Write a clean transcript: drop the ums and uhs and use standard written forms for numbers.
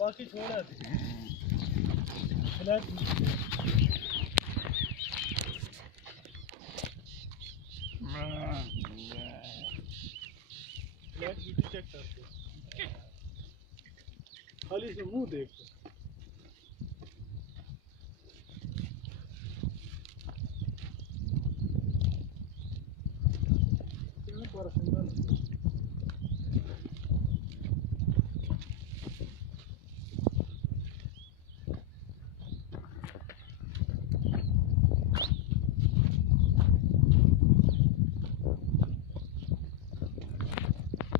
बाकी छोड़ चेक करते खाली से मुंह देखो।